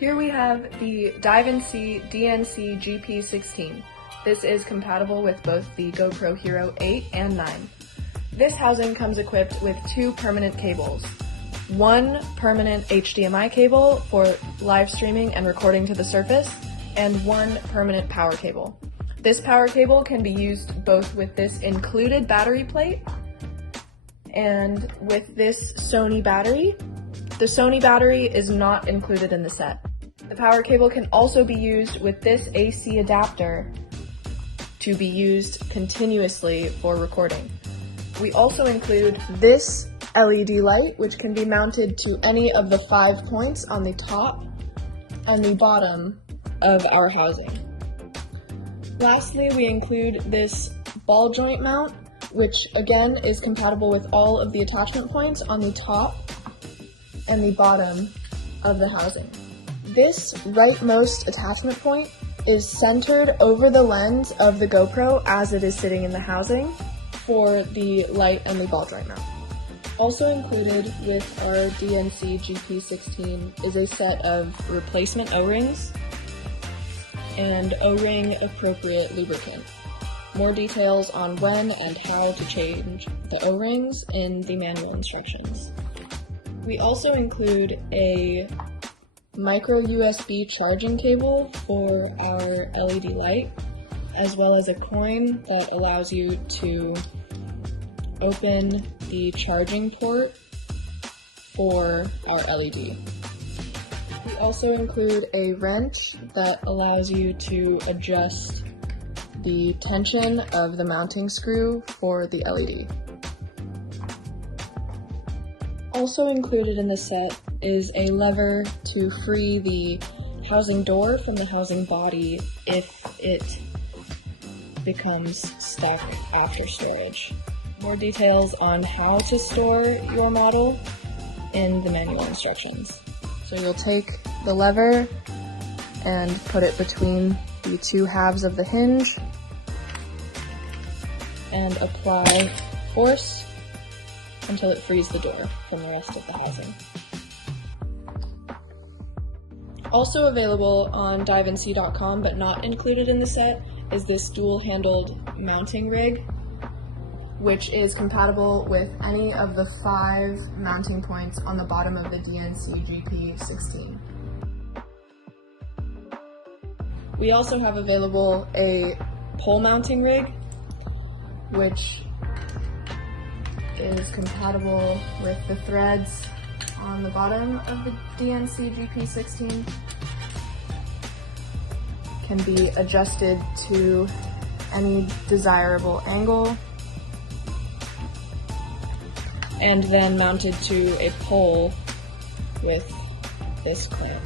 Here we have the DNC GP16. This is compatible with both the GoPro Hero 8 and 9. This housing comes equipped with two permanent cables. One permanent HDMI cable for live streaming and recording to the surface, and one permanent power cable. This power cable can be used both with this included battery plate and with this Sony battery. The Sony battery is not included in the set. The power cable can also be used with this AC adapter to be used continuously for recording. We also include this LED light, which can be mounted to any of the 5 points on the top and the bottom of our housing. Lastly, we include this ball joint mount, which again is compatible with all of the attachment points on the top and the bottom of the housing. This rightmost attachment point is centered over the lens of the GoPro as it is sitting in the housing for the light and the ball joint mount. Also included with our DNC GP16 is a set of replacement O-rings and O-ring appropriate lubricant. More details on when and how to change the O-rings in the manual instructions. We also include a micro USB charging cable for our LED light, as well as a coin that allows you to open the charging port for our LED. We also include a wrench that allows you to adjust the tension of the mounting screw for the LED. Also included in the set is a lever to free the housing door from the housing body if it becomes stuck after storage. More details on how to store your model in the manual instructions. So you'll take the lever and put it between the two halves of the hinge and apply force until it frees the door from the rest of the housing. Also available on DNC.com but not included in the set is this dual-handled mounting rig, which is compatible with any of the 5 mounting points on the bottom of the DNC GP16. We also have available a pole mounting rig, which is compatible with the threads on the bottom of the DNC GP16. Can be adjusted to any desirable angle and then mounted to a pole with this clamp.